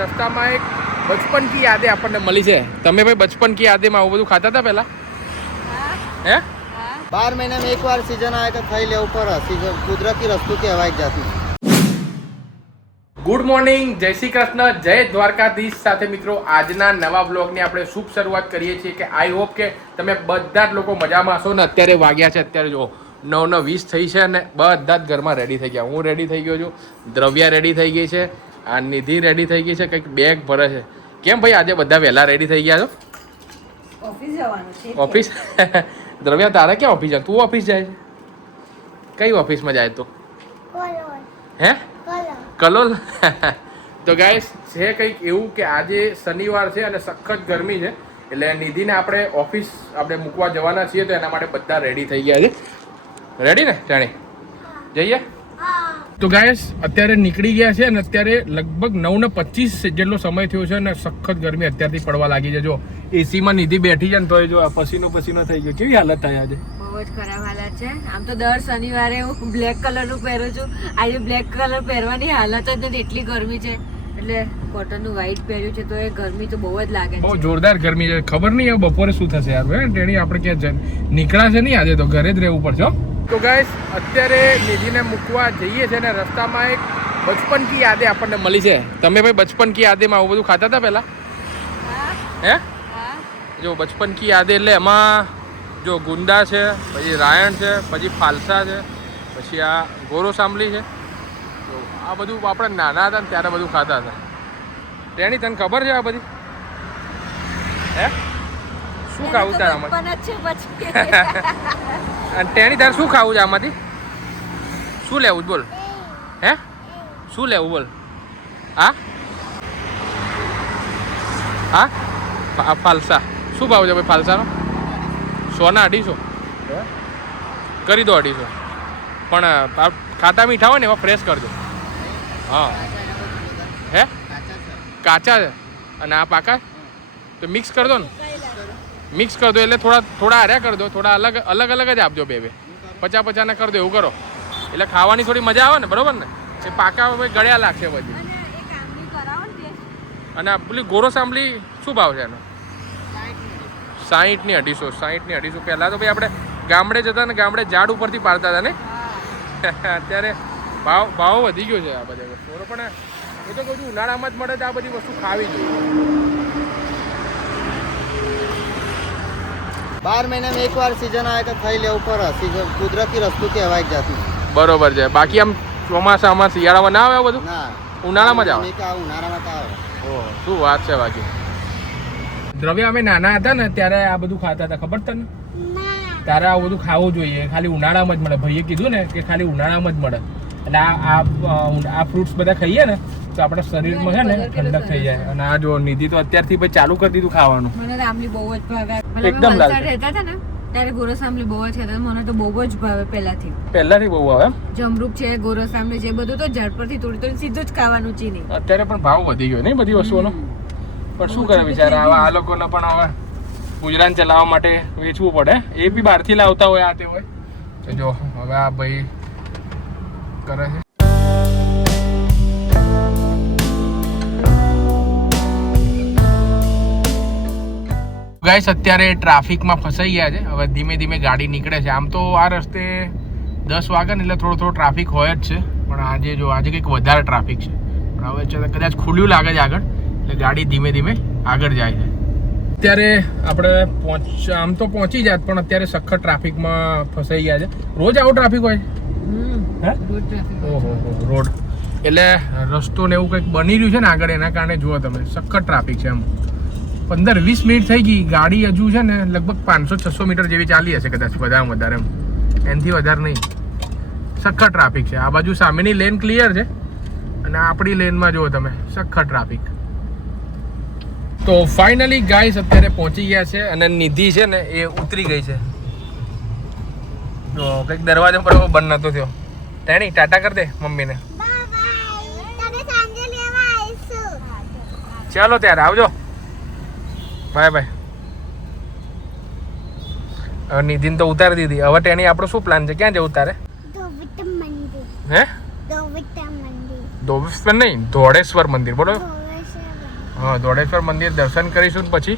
રસ્તામાં એક બચપન કી યાદે આપણને મળી છે. તમે ભાઈ બચપન કી યાદેમાં આવું બધું ખાતા હતા પહેલા? હે 12 મહિનામાં એકવાર સીઝન આવે તો ખાઈ લેવું પડે. સીઝન કુદરતી વસ્તુ કહેવાય એક જાતની. ગુડ મોર્નિંગ, જય શ્રી કૃષ્ણ, જય દ્વારકાધીશ. સાથે મિત્રો આજના નવા બ્લોગની આપણે શુભ શરૂઆત કરીએ છીએ કે આઈ હોપ કે તમે બધા જ લોકો મજામાં હશો ને. અત્યારે વાગ્યા છે, અત્યારે જો 9:20 થઈ છે અને બધા જ ઘરમાં રેડી થઈ ગયા. હું રેડી થઈ ગયો છું, દ્રવ્યા રેડી થઈ ગઈ છે, આ નિધિ રેડી થઈ ગઈ છે, કંઈક બેગ ભરે છે. કેમ ભાઈ આજે બધા વહેલા રેડી થઈ ગયા છો? ઓફિસ જવાનું છે. ઓફિસ? દ્રવ્યા તારે ક્યાં ઓફિસ જાય? તું ઓફિસ જાય છે? કઈ ઓફિસમાં જાય તું? હે કલોલ? તો ગાઈસ છે કંઈક એવું કે આજે શનિવાર છે અને સખત ગરમી છે, એટલે નિધિને આપણે ઓફિસ આપણે મૂકવા જવાના છીએ, તો એના માટે બધા રેડી થઈ ગયા છે. રેડી ને જાણી જઈએ? તો ગાઈસ અત્યારે નીકળી ગયા છે અને અત્યારે લગભગ 9:25 જેટલો સમય થયો છે અને સખત ગરમી અત્યારથી પડવા લાગી છે. જો એસીમાં નિધિ બેઠી છે ને તો જો પસીનો થઈ ગયો. કેવી હાલત થાય આજે? બહુ જ ખરાબ હાલત છે. આમ તો દર શનિવારે હું બ્લેક કલરનું પહેરું છું, આજે બ્લેક કલર પહેરવાની હાલત જ નથી, એટલી ગરમી છે. એટલે કોટનનું વ્હાઈટ પહેર્યું છે તો એ ગરમી તો બહુ જ લાગે છે. બહુ જોરદાર ગરમી છે. ખબર નહીં બપોરે શું થશે યાર. ટેણી આપણે ક્યાં નીકળાશે નહીં આજે, તો ઘરે જ રહેવું પડશે. તો ગાઈસ અત્યારે નિધિને મૂકવા જઈએ છે ને રસ્તામાં એક બચપન કી યાદે આપણને મળી છે. તમે ભાઈ બચપન કી યાદેમાં આવું બધું ખાતા હતા પહેલા? હે જો બચપન કી યાદે એટલે એમાં જો ગુંદા છે, પછી રાયણ છે, પછી ફાલસા છે, પછી આ ગોરો સાંભળી છે. તો આ બધું આપણે નાના હતા ને ત્યારે બધું ખાતા હતા. તેની તને ખબર છે આ બધી? હે શું ખાવું તારે આમાંથી? અને તેની તારે શું ખાવું છે આમાંથી? શું લેવું બોલ? હે શું લેવું બોલ? હા હા ફાલસા શું ભાવ છે ભાઈ ફાલસાનો? 100 ના 250 કરી દો. 250 પણ ખાતા મીઠા હોય ને એવા ફ્રેશ કરજો. હા હે કાચા છે અને આ પાકા તો મિક્સ કરી દો ને. મિક્સ કરી દો એટલે થોડા હાર્યા કરી દો, થોડા અલગ જ આપજો. બે 50 ના કરી દો, એવું કરો એટલે ખાવાની થોડી મજા આવે ને. બરોબર ને? એ પાકા ગળ્યા લાગશે પછી. અને પેલી ગોરો સાંભળી શું ભાવ છે એનો? 60 ની 250 પહેલાં તો ભાઈ આપણે ગામડે જતા ને, ગામડે ઝાડ ઉપરથી પાડતા હતા ને. અત્યારે ભાવ વધી ગયો છે આ બધા વસ્તુનો. પણ એ તો કહું છું ઉનાળામાં જ મળે તો આ બધી વસ્તુ ખાવી જોઈએ. 12 મહિનામાં એકવાર સીઝન આવે તો ખાઈ લેવું પડે. સીઝન કુદરતી વસ્તુ કહેવાય એક જાતની. બરોબર છે. બાકી આમ ચોમાસામાં શિયાળામાં ના આવે આ બધું? ના, ઉનાળામાં જ આવે. ઉનાળામાં તો આવે. ઓહ શું વાત છે. બાકી દ્રવ્ય અમે નાના હતા ને ત્યારે આ બધું ખાતા હતા, ખબર તને? ત્યારે આવું બધું ખાવું જોઈએ. ખાલી ઉનાળામાં જ મળે. ભાઈએ કીધું ને કે ખાલી ઉનાળામાં જ મળે. એટલે આ ફ્રૂટ્સ બધા ખાઈએ ને તો આપણા શરીરમાં છે ને ઠંડક થઈ જાય. અને આ જો નિધિ તો અત્યારથી ભાઈ ચાલુ કરી દીધું ખાવાનું. મને તો આમલી બહુ જ ભાવે. એકદમ લાલ રહેતા હતા ને ત્યારે ગોરસ આમલી બહુ જ ખાતા. મને તો બહુ જ ભાવે પહેલાથી બહુ આવે. જમરૂક છે, ગોરસ આમલી છે, બધું તો ઝાડ પરથી તોડી સીધું જ ખાવાનું છે. નહીં અત્યારે પણ ભાવ વધી ગયો નહીં બધી વસ્તુઓનો. પણ શું કરે બિચારા આ લોકોને પણ હવે ગુજરાન ચલાવવા માટે વેચવું પડે. એ બી બહારથી લાવતા હોય આ તે હોય. તો જો હવે આ ભાઈ કરે છે. ગાઈસ અત્યારે ટ્રાફિકમાં ફસાઈ ગયા છે. હવે ધીમે ધીમે ગાડી નીકળે છે. આમ તો આ રસ્તે 10 વાગે ને એટલે થોડો ટ્રાફિક હોય જ છે, પણ આજે કંઈક વધારે ટ્રાફિક છે. પણ હવે કદાચ ખુલ્લું લાગે છે આગળ, એટલે ગાડી ધીમે ધીમે આગળ જાય છે. અત્યારે આપણે આમ તો પહોંચી જાત, પણ અત્યારે સખત ટ્રાફિકમાં ફસાઈ ગયા છે. રોજ આવો ટ્રાફિક હોય? ઓહો રોડ એટલે રસ્તો ને એવું કંઈક બની રહ્યું છે ને આગળ, એના કારણે જુઓ તમે સખત ટ્રાફિક છે. એમ 15-20 મિનિટ થઈ ગઈ. ગાડી હજુ છે ને લગભગ 500-600 મીટર જેવી ચાલી હશે કદાચ, વધારે એમ, એનાથી વધારે નહીં. સખત ટ્રાફિક છે. આ બાજુ સામેની લેન ક્લિયર છે અને આપણી લેનમાં જુઓ તમે સખત ટ્રાફિક. તો ફાઇનલી ગાઈસ અત્યારે પહોંચી ગયા છે અને નિધિ છે ને એ ઉતરી ગઈ છે. તો કંઈક દરવાજો પર બંધ નતો થયો. તેણી ટાટા કરી દે મમ્મીને. ચાલો ત્યારે આવજો. Bye bye. હવે નિધિને તો ઉતારી દીધી. હવે તેની આપણો શું પ્લાન છે? ક્યાં જવું તારે? હે ધોબેશ્વર નહીં, ધોળેશ્વર મંદિર. બોલો હા, દોડેશ્વર મંદિર દર્શન કરીશું પછી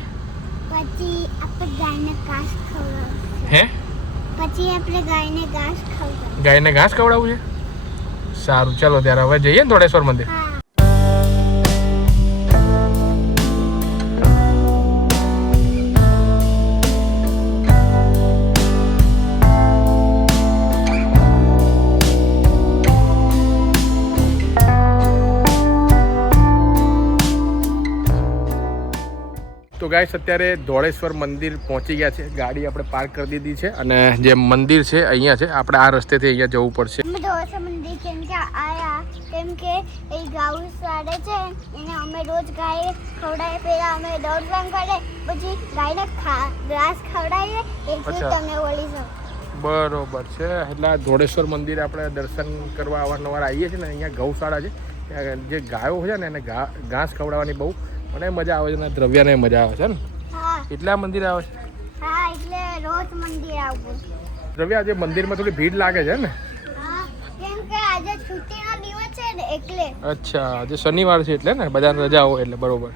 આપણે ગાયને ઘાસ ખવડાવવું હે પછી આપણે ગાયને ઘાસ ખવડાવવું ગાયને ઘાસ ખવડાવવું છે. સારું, ચાલો ત્યારે હવે જઈએ ને દોડેશ્વર મંદિર. હા તો ગાઈસ અત્યારે દોડેશ્વર મંદિર પહોંચી ગયા છે. ગાડી આપણે પાર્ક કરી દીધી છે અને જે મંદિર છે અહીંયા છે. આપણે આ રસ્તેથી અહીંયા જવું પડશે. અમે દોડેશ્વર મંદિર કેમ કે આયા કેમ કે એ ગૌશાળા છે એને અમે રોજ ગાય ખવડાવીએ. પહેલા અમે દોડ રન કરીએ પછી ગાયને ઘાસ ખવડાવીએ એટલે અચ્છા. તમે બોલી શકો. બરોબર છે. એટલે આ દોડેશ્વર મંદિર આપણે દર્શન કરવા અવારનવાર આવીએ છીએ ને. અહીંયા ગૌશાળા છે. ત્યાં જે ગાયો છે ને એને ઘાસ ખવડાવવાની બહુ મને મજા આવે છે ને દ્રવ્યાને મજા આવે છે ને હા એટલે આ મંદિર આવે છે. હા એટલે રોજ મંદિર આવવું. દ્રવ્યા આજે મંદિરમાં થોડી ભીડ લાગે છે ને. હા કેમ કે આજે છુટ્ટીનો દિવસ છે ને એટલે. અચ્છા, આજે શનિવાર છે એટલે ને બધાને રજા હોય એટલે બરોબર.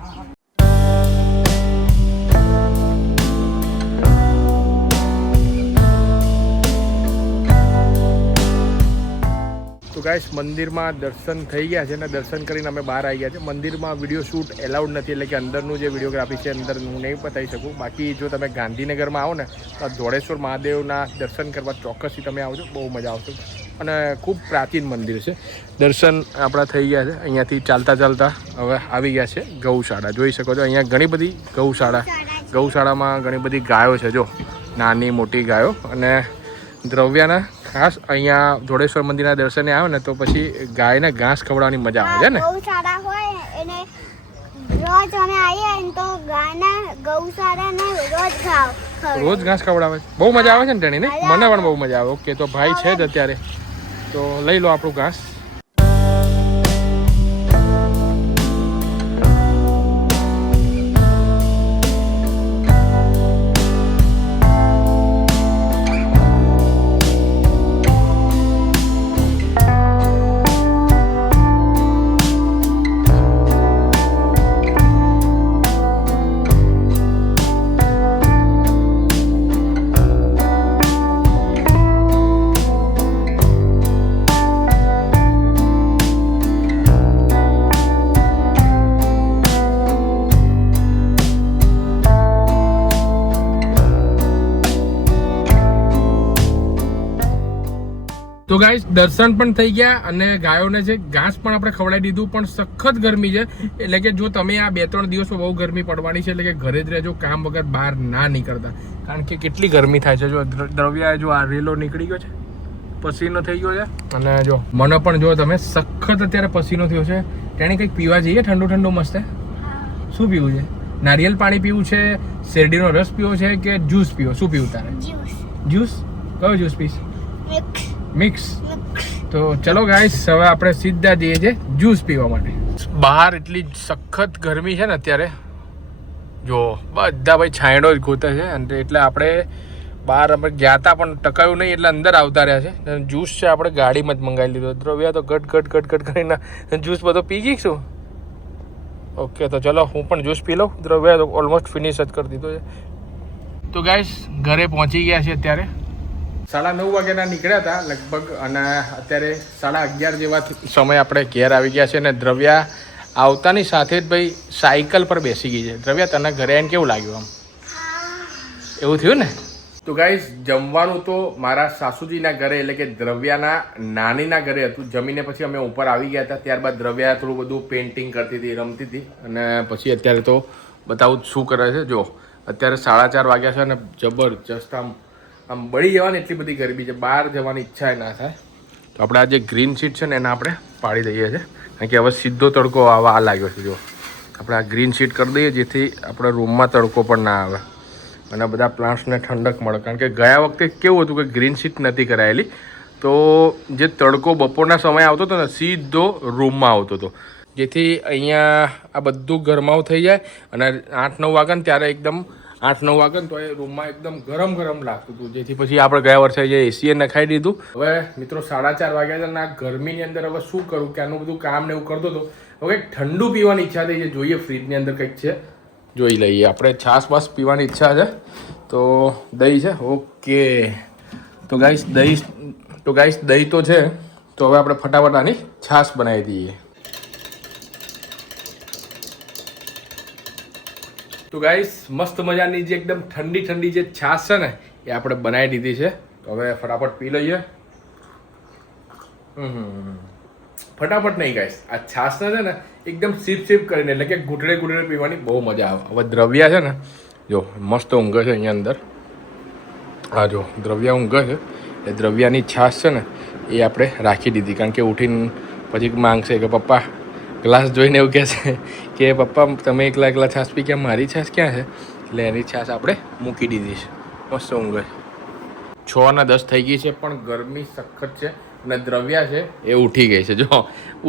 તો ગાઈસ મંદિરમાં દર્શન થઈ ગયા છે અને દર્શન કરીને અમે બહાર આવી ગયા છે. મંદિરમાં વિડીયો શૂટ એલાઉડ નથી એટલે કે અંદરનું જે વિડીયોગ્રાફી છે અંદર હું નહીં બતાવી શકું. બાકી જો તમે ગાંધીનગરમાં આવો ને તો દોડેશ્વર મહાદેવના દર્શન કરવા ચોક્કસથી તમે આવજો, બહુ મજા આવશે. અને ખૂબ પ્રાચીન મંદિર છે. દર્શન આપણા થઈ ગયા છે. અહીંયાથી ચાલતા ચાલતા હવે આવી ગયા છે ગૌશાળા. જોઈ શકો છો અહીંયા ઘણી બધી ગૌશાળામાં ઘણી બધી ગાયો છે. જો નાની મોટી ગાયો. અને દ્રવ્યાના ખાસ અહીંયા દોડેશ્વર મંદિરના દર્શને આવે ને તો પછી ગાયને ઘાસ ખવડાવવાની મજા આવે છે ને. ગૌશાળા હોય એને રોજ અમે આવીએ ને તો ગાયના ગૌશાળાને રોજ ઘાસ ખવડાવે. બહુ મજા આવે છે ને તેની નહીં? મને પણ બહુ મજા આવે. ઓકે, તો ભાઈ છે જ અત્યારે તો લઈ લો આપણું ઘાસ. તો ગાઈસ દર્શન પણ થઈ ગયા અને ગાયોને છે ઘાસ પણ આપણે ખવડાવી દીધું. પણ સખત ગરમી છે એટલે કે જો તમે આ 2-3 દિવસો બહુ ગરમી પડવાની છે એટલે કે ઘરે જ રહેજો, કામ વગર બહાર ના નીકળતા. કારણ કે કેટલી ગરમી થાય છે. જો દ્રવ્યા જો આ રેલો નીકળી ગયો છે, પસીનો થઈ ગયો છે. અને જો મને પણ જો તમે સખત અત્યારે પસીનો થયો છે. તેને કંઈક પીવા જઈએ ઠંડુ ઠંડુ મસ્ત. શું પીવું છે? નારિયેલ પાણી પીવું છે, શેરડીનો રસ પીવો છે કે જ્યુસ પીવો? શું પીવું તારે? જ્યુસ? કયો જ્યુસ પીશ? મિક્સ. તો ચલો ગાઈસ હવે આપણે સીધા જઈએ છીએ જ્યુસ પીવા માટે. બહાર એટલી સખત ગરમી છે ને અત્યારે. જો બધા ભાઈ છાંયડો જ ગોતે છે અને એટલે આપણે બહાર અમે ગયા હતા પણ ટકાયું નહીં એટલે અંદર આવતા રહ્યા છે. જ્યુસ છે આપણે ગાડીમાં જ મંગાવી લીધો. દ્રવ્યા તો ગટ કરીને જ્યુસ બધો પી ગઈ શું? ઓકે, તો ચલો હું પણ જ્યુસ પી લઉં. દ્રવ્યા તો ઓલમોસ્ટ ફિનિશ જ કરી દીધો છે. તો ગાઈસ ઘરે પહોંચી ગયા છે અત્યારે. 9:30 વાગ્યાના નીકળ્યા હતા લગભગ અને અત્યારે 11:30 જેવા સમય આપણે ઘેર આવી ગયા છે. અને દ્રવ્યા આવતાની સાથે જ ભાઈ સાયકલ પર બેસી ગઈ છે. દ્રવ્યા તને ઘરે આવીને કેવું લાગ્યું? આમ એવું થયું ને? તો ગાઈસ જમવાનું તો મારા સાસુજીના ઘરે એટલે કે દ્રવ્યાના નાનીના ઘરે હતું. જમીને પછી અમે ઉપર આવી ગયા હતા. ત્યારબાદ દ્રવ્યા થોડું બધું પેઇન્ટિંગ કરતી હતી, રમતી હતી. અને પછી અત્યારે તો બતાવું શું કરે છે. જો અત્યારે 4:30 વાગ્યા છે અને જબરજસ્ત આમ બળી જવાની એટલી બધી ગરમી છે. બહાર જવાની ઈચ્છા ના થાય. તો આપણે આ જે ગ્રીન શીટ છે ને એને આપણે પાડી દઈએ છીએ કારણ કે હવે સીધો તડકો આવવા લાગ્યો છે. જો આપણે આ ગ્રીન શીટ કરી દઈએ જેથી આપણા રૂમમાં તડકો પણ ના આવે અને બધા પ્લાન્ટ્સને ઠંડક મળે. કારણ કે ગયા વખતે કેવું હતું કે ગ્રીન શીટ નથી કરાયેલી તો જે તડકો બપોરના સમયે આવતો હતો ને સીધો રૂમમાં આવતો હતો જેથી અહીંયા આ બધું ગરમાવ થઈ જાય અને 8-9 વાગે ને ત્યારે એકદમ 8-9 વાગે ને તો એ રૂમમાં એકદમ ગરમ લાગતું હતું જેથી પછી આપણે ગયા વર્ષે જે એસીએ નખાઈ દીધું. હવે મિત્રો 4:30 વાગ્યા છે અને આ ગરમીની અંદર હવે શું કરું કે આનું બધું કામ ને એવું કરતો હતો હવે કંઈક ઠંડુ પીવાની ઈચ્છા થઈ છે, જોઈએ ફ્રીજની અંદર કંઈક છે, જોઈ લઈએ. આપણે છાશ બસ પીવાની ઈચ્છા છે, તો દહીં છે. ઓકે તો ગાઈસ દહીં તો છે, તો હવે આપણે ફટાફટ આની છાશ બનાવી દઈએ. તો ગાઈસ મસ્ત મજાની જે એકદમ ઠંડી ઠંડી જે છાશ છે ને એ આપણે બનાવી દીધી છે. તો હવે ફટાફટ પી લઈએ. ફટાફટ નહીં ગાઈસ, આ છાશને છે ને એકદમ સીપ કરીને, એટલે કે ઘૂંટડે પીવાની બહુ મજા આવે. હવે દ્રવ્યા છે ને જો મસ્ત ઊંઘે છે અહીંયા અંદર. હા જો દ્રવ્યા ઊંઘે છે, એ દ્રવ્યાની છાશ છે ને એ આપણે રાખી દીધી, કારણ કે ઉઠીને પછી માંગશે કે પપ્પા, ગ્લાસ જોઈને એવું કહેશે કે પપ્પા તમે એકલા છાશ પી, ક્યાં મારી છાશ ક્યાં છે? એટલે એની છાશ આપણે મૂકી દીધી છે. મસ્ત ઊંઘે. 6:10 થઈ ગઈ છે, પણ ગરમી સખત છે. અને દ્રવ્યા છે એ ઉઠી ગઈ છે. જો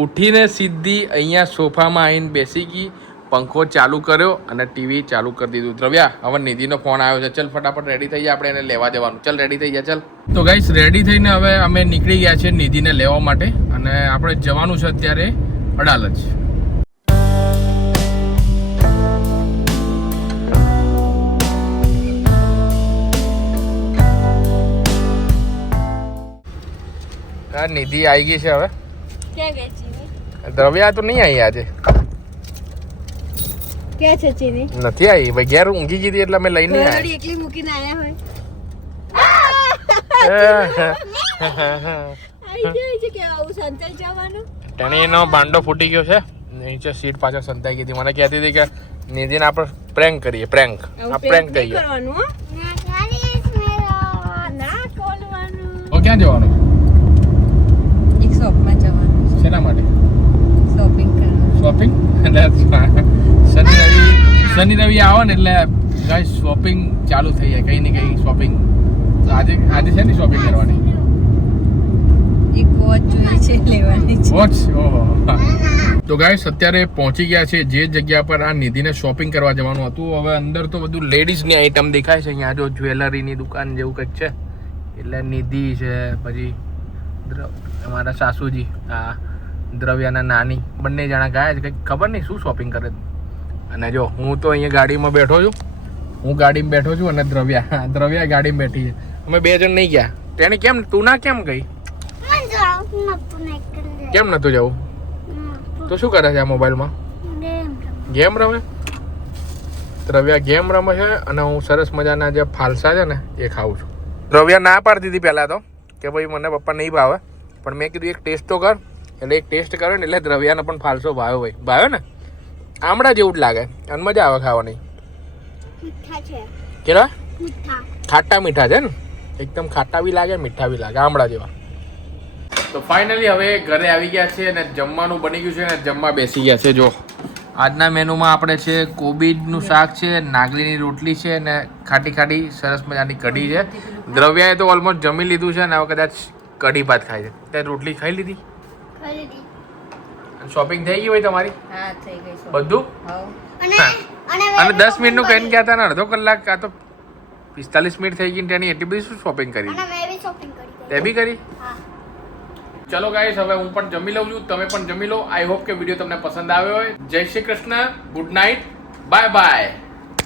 ઉઠીને સીધી અહીંયા સોફામાં આવીને બેસી ગઈ, પંખો ચાલુ કર્યો અને ટીવી ચાલુ કરી દીધું. દ્રવ્યા, હવે નિધિનો ફોન આવ્યો છે, ચલ ફટાફટ રેડી થઈ જાય, આપણે એને લેવા જવાનું. ચલ રેડી થઈ જાય, ચલ. તો ગાઈસ રેડી થઈને હવે અમે નીકળી ગયા છે નિધિને લેવા માટે, અને આપણે જવાનું છે અત્યારે અડાલજ. નિધિ આવી ગઈ છે. હવે ક્યાં ગઈ ચીની? દ્રવ્યા તો નહીં આવી આજે. ક્યાં છે ચીની? નથી આવી ભાઈ, ઘેર ઊંઘી ગઈ હતી એટલે અમે લઈને નહીં આવ્યા. એકલી મૂકીને આયા હોય. આવી જાય છે કે આવું સંતાઈ જવાનું? તેણીનો ભાંડો ફૂટી ગયો છે, નીચે સીટ પાછળ સંતાઈ ગઈ હતી. મને કહેતી હતી કે નિધિને આપણે પ્રેન્ક કરીએ. પ્રેન્ક આ પ્રેન્ક થઈ ગયો. કરવાનું હો ના ખોલવાનું. તો ક્યાં જવાનું? એક શોપમાં જવાનું. શેના માટે? શોપિંગ કરવાનું. શોપિંગ? શનિ રવિ આવે ને એટલે ગાઈસ શોપિંગ ચાલુ થઈ જાય, કઈ ને કઈ શોપિંગ. આજે છે ને શોપિંગ કરવાની. એક વોચ જોઈએ છે, લેવાની છે. વોચ? ઓહો. તો ગાઈસ અત્યારે પહોંચી ગયા છે જે જગ્યા પર આ નિધિને શોપિંગ કરવા જવાનું હતું. હવે અંદર તો બધું લેડીઝની આઈટમ દેખાય છે. અહીંયા જો જ્વેલરીની દુકાન જેવું કંઈક છે, એટલે નિધિ છે, પછી અમારા સાસુજી, આ દ્રવ્યાના નાની, બંને જણા ગયા છે. કંઈક ખબર નહીં શું શોપિંગ કરે. અને જો હું તો અહીંયા ગાડીમાં બેઠો છું, અને દ્રવ્યા ગાડીમાં બેઠી છે. અમે બે જણ નહીં ગયા. તેને કેમ તું ના કેમ ગઈ? કેમ નતું જવું? તો શું કરે છે આ મોબાઈલમાં? ગેમ રમે. દ્રવ્યા ગેમ રમે છે, અને હું સરસ મજાના જે ફાલસા છે ને એ ખાઉં છું. દ્રવ્યા ના પાડતી હતી પહેલાં તો કે ભાઈ મને પપ્પા નહીં ભાવે, પણ મેં કીધું એક ટેસ્ટ તો કર. એટલે એક ટેસ્ટ કર્યો ને એટલે દ્રવ્યાને પણ ફાલસો ભાવ્યો. ભાઈ ને આમળા જેવું જ લાગે, અને મજા આવે ખાવાની. કેવા ખાટા મીઠા છે ને, એકદમ ખાટા બી લાગે, મીઠા બી લાગે, આમળા જેવા. તો ફાઇનલી હવે ઘરે આવી ગયા છે અને જમવાનું બની ગયું છે અને જમવા બેસી ગયા છે. જો આજના મેનુમાં આપણે છે કોબીજનું શાક છે, નાગલીની રોટલી છે, અને ખાટી સરસ મજાની કઢી છે. દ્રવ્યાએ તો ઓલમોસ્ટ જમી લીધું છે, અને હવે કદાચ કઢી ભાત ખાય છે. તે રોટલી ખાઈ લીધી? શોપિંગ થઈ ગઈ હોય તમારી? હા થઈ ગઈ બધું. અને 10 મિનિટનું કહીને ગયા હતા ને, અડધો કલાક, આ તો 45 મિનિટ થઈ ગઈ. તેની એટલી બધી શું શોપિંગ કરી? તે બી કરી? ચલો ગાઈસ, હવે હું પણ જમી લઉં છું, તમે પણ જમી લો. આઈ હોપ કે વિડીયો તમને પસંદ આવ્યો હોય. જય Shri Krishna, good night, bye bye.